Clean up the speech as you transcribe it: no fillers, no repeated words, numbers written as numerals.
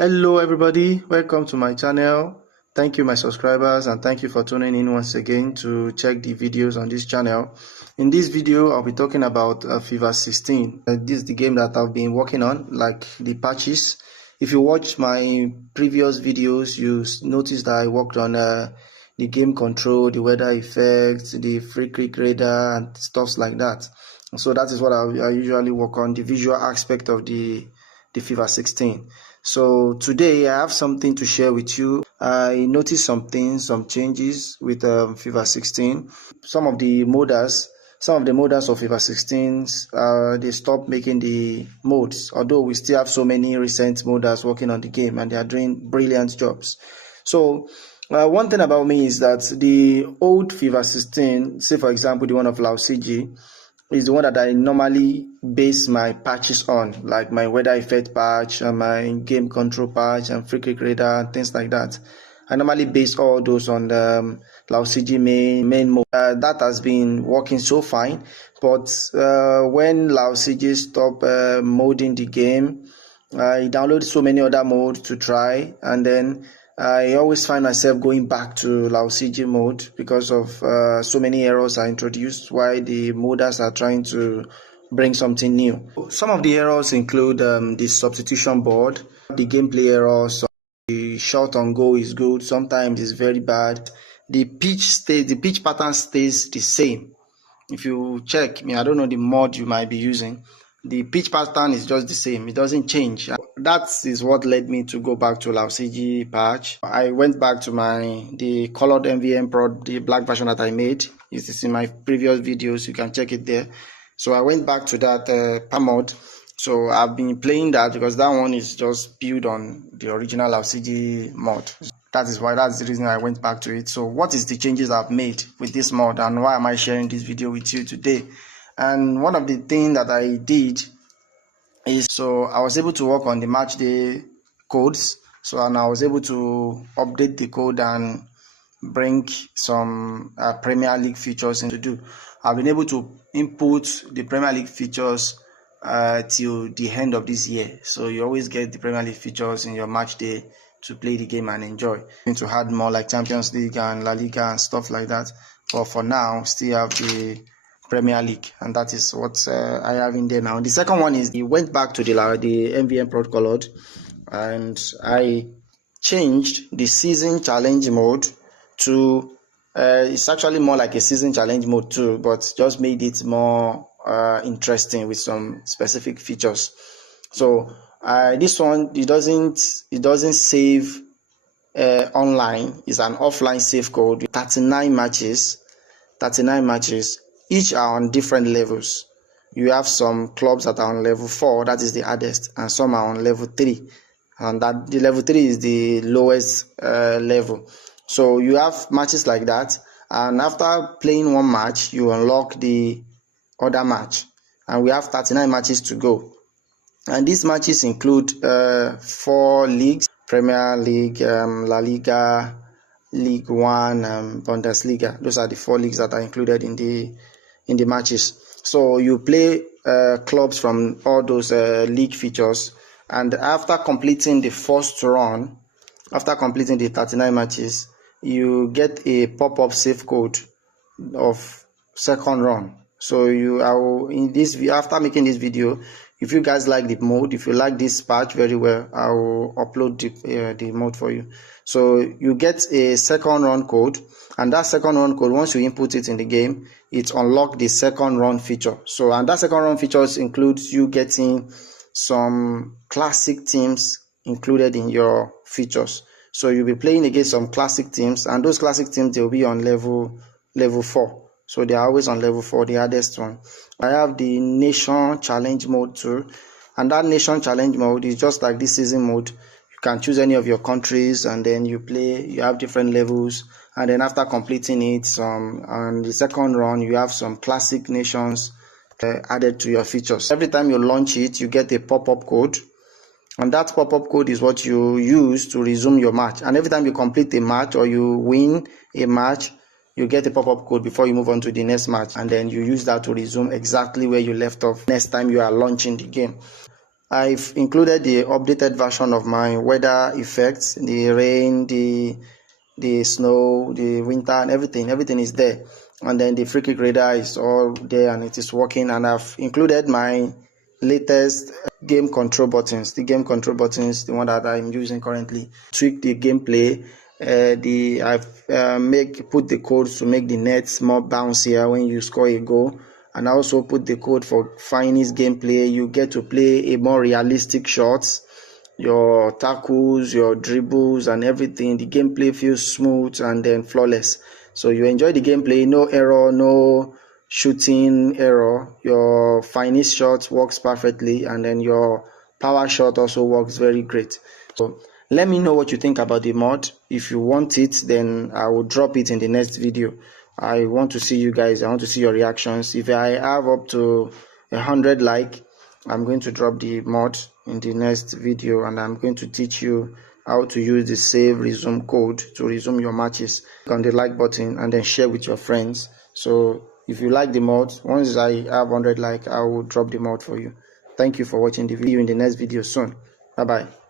Hello everybody, welcome to my channel. Thank you my subscribers, and thank you for tuning in once again to check the videos on this channel. In this video I'll be talking about FIFA 16. This is the game that I've been working on, like the patches. If you watch my previous videos, you notice that I worked on the game control, the weather effects, the free kick radar and stuff like that. So that is what I usually work on, the visual aspect of the FIFA 16. So today I have something to share with you. I noticed some changes with FIFA 16. Some of the modders of FIFA 16, they stopped making the modes, although we still have so many recent modders working on the game and they are doing brilliant jobs. So one thing about me is that the old FIFA 16, say for example the one of Lausigi, is the one that I normally base my patches on, like my weather effect patch and my game control patch and free kick radar and things like that. I normally base all those on the Lausigi main mode. That has been working so fine, but when Lausigi stopped modding the game, I downloaded so many other modes to try, and then I always find myself going back to Lausigi mode because of so many errors are introduced while the modders are trying to bring something new. Some of the errors include the substitution board, the gameplay errors, the shot on goal is good, sometimes it's very bad. The pitch pattern stays the same. If you check, I don't know the mod you might be using, the pitch pattern is just the same, it doesn't change. That is what led me to go back to Lausigi patch. I went back to the colored MVM Pro, the black version that I made. It is in my previous videos, you can check it there. So I went back to that mod. So I've been playing that because that one is just built on the original Lausigi mod. That's the reason I went back to it. So what is the changes I've made with this mod, and why am I sharing this video with you today? And one of the things that I did is, so I was able to work on the match day codes. And I was able to update the code and bring some Premier League features in to do. I've been able to input the Premier League features till the end of this year. So you always get the Premier League features in your match day to play the game and enjoy. To add more like Champions League and La Liga and stuff like that. But for now, still have the Premier League, and that is what I have in there now. The second one is, we went back to the MVM Pro Colored, and I changed the season challenge mode to it's actually more like a season challenge mode too, but just made it more interesting with some specific features. So this one, it doesn't save online. It's an offline save code with 39 matches. Each are on different levels. You have some clubs that are on level 4, that is the hardest, and some are on level 3, and that the level 3 is the lowest level. So you have matches like that, and after playing one match, you unlock the other match, and we have 39 matches to go. And these matches include 4 leagues: Premier League, La Liga, League 1, and Bundesliga. Those are the 4 leagues that are included in the matches. So you play clubs from all those league features, and after completing the first run, after completing the 39 matches, you get a pop-up save code of second run. So after making this video, if you guys like the mode, if you like this patch very well, I will upload the mode for you. So you get a second run code, and that second run code, once you input it in the game, it unlocks the second run feature. So, and that second run features includes you getting some classic teams included in your features. So you'll be playing against some classic teams, and those classic teams, they'll be on level 4. So they are always on level 4, the hardest one. I have the Nation Challenge mode too, and that Nation Challenge mode is just like this season mode. You can choose any of your countries, and then you play. You have different levels, and then after completing it, on the second run, you have some classic nations added to your features. Every time you launch it, you get a pop-up code, and that pop-up code is what you use to resume your match. And every time you complete a match or you win a match, you get a pop-up code before you move on to the next match, and then you use that to resume exactly where you left off next time you are launching the game. I've included the updated version of my weather effects, the rain, the snow, the winter, and everything is there. And then the free kick radar is all there and it is working. And I've included my latest game control buttons, the one that I'm using currently. Tweak the gameplay. I've put the codes to make the nets more bouncier when you score a goal, and I also put the code for finest gameplay. You get to play a more realistic shots, your tackles, your dribbles, and everything. The gameplay feels smooth and then flawless. So you enjoy the gameplay, no error, no shooting error. Your finest shot works perfectly, and then your power shot also works very great. So let me know what you think about the mod. If you want it, then I will drop it in the next video. I want to see you guys. I want to see your reactions. If I have up to 100 likes, I'm going to drop the mod in the next video, and I'm going to teach you how to use the save resume code to resume your matches. Click on the like button and then share with your friends. So if you like the mod, once I have 100 likes, I will drop the mod for you. Thank you for watching the video. In the next video soon. Bye bye.